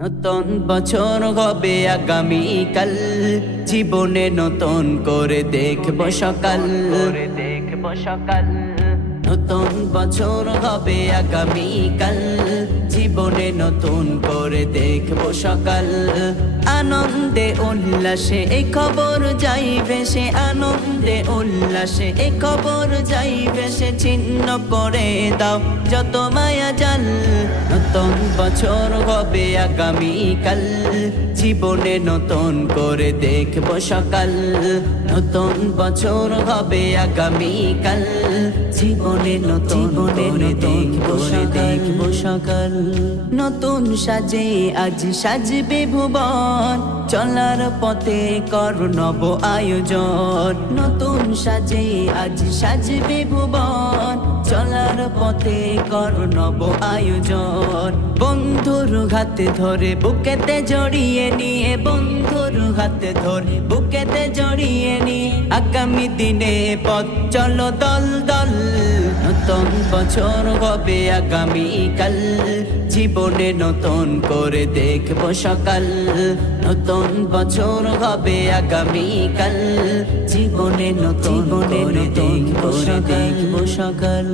নতুন বছর হবে আগামীকাল, জীবনে নতুন করে দেখব সকাল। নতুন বছর হবে আগামীকাল, জীবনে নতুন করে দেখব সকাল। আনন্দে উল্লাসে এই খবর যাই ভেসে, আনন্দে উল্লাসে এই খবর যাই ভেসে, ছিন্ন করে দাও যত মায়া জাল। নতুন বছর হবে আগামীকাল, জীবনে নতুন করে দেখব সকাল। নতুন বছর হবে আগামীকাল, জীবনে নতুন করে দেখব সকাল। নতুন সাজে আজ সাজবে ভুবন, চলার পথে কর নব আয়োজন। নতুন সাজে আজ সাজবে ভুবন, চলার পথে কর নব আয়োজন। বন্ধুর হাতে ধরে বুকেতে জড়িয়ে নিয়ে, বন্ধুর হাতে ধরে বুকেতে জড়িয়ে নিয়ে, আগামী দিনে পথ চলো দল দল। নতুন বছর হবে আগামীকাল, জীবনে নতুন করে দেখব সকাল। নতুন বছর হবে আগামীকাল, জীবনে নতুন করে দেখব সকাল।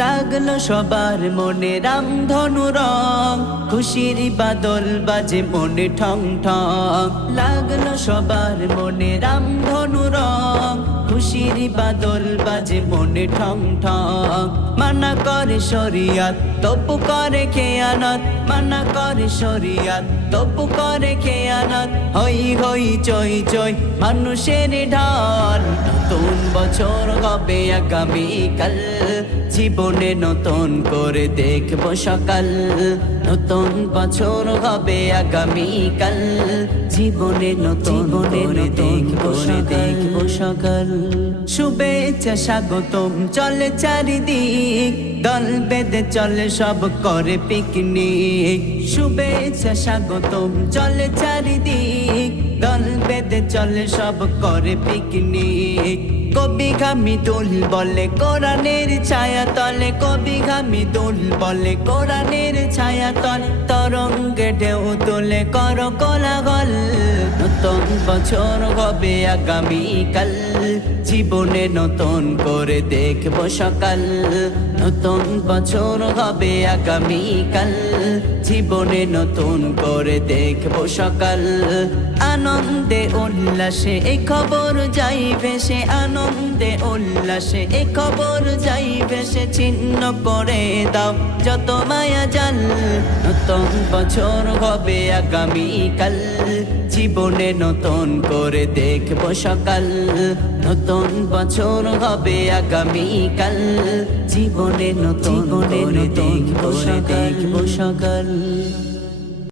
লাগলো সবার মনে রামধনু রং, খুশির বাদল বাজে মনে ঠং ঠং। লাগলো সবার মনে রামধনু রং, খুশির বাদল বাজে মনে ঠং ঠং। মানা করে শরিয়াত তপু করে খেয়ানত, মানা করে শরিয়াত তপু করে খেয়ানত। হই হই চই চই মানুষের ঢল। নতুন বছর হবে আগামীকাল, জীবনে নতুন করে দেখব সকাল। নতুন বছর হবে আগামীকাল, জীবনে নতুন করে দেখব সকাল। শুভেচ্ছা স্বাগতম চলে চারিদিক, দল বেঁধে চলে সব করে পিকনিক। শুভেচ্ছা স্বাগতম চলে চারিদিক, দল বেঁধে চলে সব করে পিকনিক। কবি হামিদুল বলে কোরআনের ছায়া তলে, কবি হামিদুল বলে কোরআনের ছায়া তলে। তরঙ্গে ঢেউ তোলে কর কোলাহল। নতুন বছর হবে আগামীকাল, জীবনে নতুন করে দেখব সকাল। নতুন বছর হবে আগামীকাল, জীবনে নতুন করে দেখব সকাল। আনন্দে উল্লাসে এই খবর যাই ভেসে, আনন্দে উল্লাসে এই খবর যাই ভেসে, ছিন্ন করে দাও যত মায়া জাল। নতুন বছর হবে আগামীকাল, জীবনে নতুন করে দেখব সকাল। নতুন বছর হবে আগামীকাল, জীবনে নতুন করে দেখব সকাল।